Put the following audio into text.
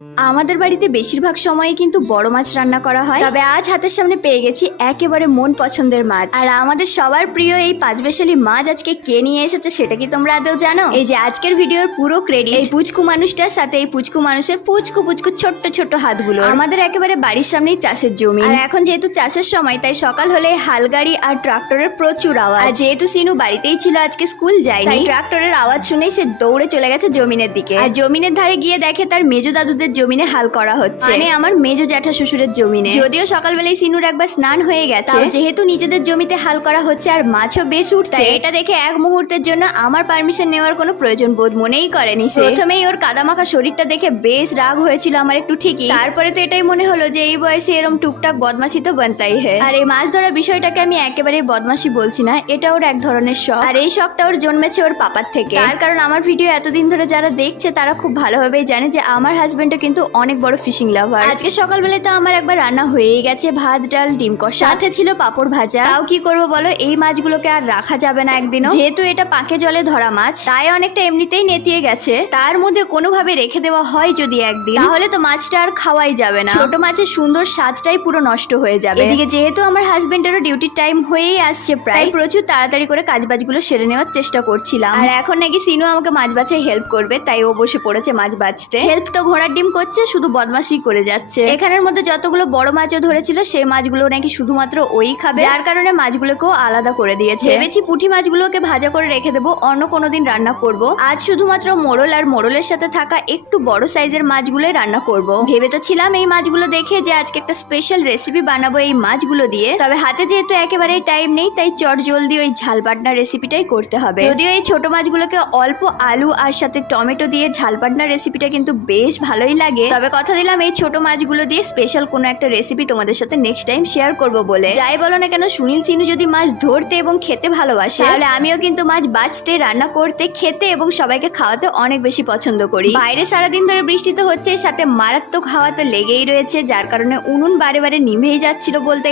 আমাদের বাড়িতে বেশিরভাগ সময়ে কিন্তু বড় মাছ রান্না করা হয়। তবে আজ হাতের সামনে পেয়ে গেছি একেবারে মন পছন্দের মাছ। আর আমাদের সবার প্রিয় এই পাঁচবেশালি মাছ আজকে কে নিয়ে এসেছে সেটা কি তোমরা আদৌ জানো? এই যে আজকের ভিডিওর পুরো ক্রেডিট এই পুচকু মানুষটার সাথে এই পুচকু মানুষের পুচকু পুচকু ছোট্ট ছোট্ট হাতগুলো। আমাদের একেবারে বাড়ির সামনেই চাষের জমি। আর এখন যেহেতু চাষের সময়, তাই সকাল হলে হাল গাড়ি আর ট্রাক্টরের প্রচুর আওয়াজ। আর যেহেতু সিনু বাড়িতেই ছিল, আজকে স্কুল যায়নি। ট্রাক্টরের আওয়াজ শুনেই সে দৌড়ে চলে গেছে জমিনের দিকে। আর জমিনের ধারে গিয়ে দেখে তার মেজো দাদুদের জমিনে হাল করা হচ্ছে। মানে আমার মেজো জ্যাঠা শ্বশুরের জমিনে। যদিও সকালবেলায় সিনুর একবার স্নান হয়ে গেছে যেহেতু নিজেদের জমিতে হাল করা হচ্ছে আর মাছও বেশ উঠছে এটা দেখে এক মুহূর্তের জন্য আমার পারমিশন নেওয়ার কোনো প্রয়োজন বোধ মনেই করেনি সে। প্রথমেই ওর কাদামাখা শরীরটা দেখে বেশ রাগ হয়েছিল আমার একটু ঠিকই। তারপরে তো এটাই মনে হলো যে এই বয়সে এরম টুকটাক বদমাশি তো বানতাই হয়। আর এই মাছ ধরা বিষয়টাকে আমি একেবারে বদমাশি বলছি না এটা ওর এক ধরনের শখ। আর এই শখটা ওর জন্মেছে ওর পাপার থেকে। তার কারণ আমার ভিডিও এতদিন ধরে যারা দেখছে তারা খুব ভালোভাবেই জানে যে আমার হাজবেন্ডও কিন্তু অনেক বড় ফিশিং লাভার আজকে সকালবেলায় তো আমার একবার রান্না হয়েই গেছে ভাত ডাল ডিম কষা। সাথে ছিল পাপড় ভাজা। তাও কি করব বলো? এই মাছগুলোকে আর রাখা যাবে না একদিনও। যেহেতু এটা পাকে জলে ধরা মাছ তাই অনেকটা এমনিতেই নেতিয়ে গেছে। তার মধ্যে কোনোভাবে রেখে দেওয়া হয় যদি একদিন তাহলে তো মাছটা আর খাওয়াই যাবে না। ছোট মাছের সুন্দর স্বাদটাই পুরো নষ্ট হয়ে যাবে। এদিকে যেহেতু আমার হাজবেন্ডেরও ডিউটির টাইম হয়েই আসছে প্রায় প্রচুর তাড়াতাড়ি করে কাজবাজগুলো সেরে নেওয়ার চেষ্টা করছিলাম। আর এখন নাকি সিনু আমাকে মাছ বাছাই হেল্প করবে তাই ও বসে পড়েছে মাছ বাছতে। হেল্প তো ঘোড়ার ডিম করছে, শুধু বদমাশি করে যাচ্ছে। এখানের মধ্যে যতগুলো বড় মাছও ধরেছিল, সেই মাছগুলো নাকি শুধুমাত্র ওই খাবে। যার কারণে মাছগুলোকেও আলাদা করে দিয়েছে। ভেবেছি পুঁটি মাছগুলোকে ভাজা করে রেখে দেবো, অন্য কোনো দিন রান্না করব। আজ শুধুমাত্র মোড়ল আর মোড়লের সাথে থাকা একটু বড় সাইজের মাছগুলোই রান্না করব। ভেবে তো ছিলাম এই মাছগুলো দেখে যে আজকে একটা স্পেশাল রেসিপি বানাবো এই মাছগুলো দিয়ে। তবে হাতে যেহেতু একেবারেই টাইম নেই, তাই চট জলদি ওই ঝাল বাটনা রেসিপিটাই করতে হবে। যদিও এই ছোট মাছগুলোকে অল্প আলু আর সাথে টমেটো দিয়ে ঝাল বাটনা রেসিপিটা কিন্তু বেশ ভালোই লাগে। তবে কথা দিলাম, এই ছোট মাছগুলো দিয়ে স্পেশাল কোনো একটা রেসিপি তোমাদের সাথে নেক্সট টাইম শেয়ার করব বলে। যাই বলো না কেন, সুনীল সিনু যদি মাছ ধরতে এবং খেতে ভালোবাসে, তাহলে আমিও কিন্তু মাছ বাঁচতে রান্না করতে, খেতে এবং সবাইকে খাওয়াতে অনেক বেশি পছন্দ করি। বাইরে সারাদিন ধরে বৃষ্টি তো হচ্ছে সাথে মারাত্মক হাওয়া তো লেগেই রয়েছে, যার কারণে উনুন বারে বারে নিভেই যাচ্ছিল বলতে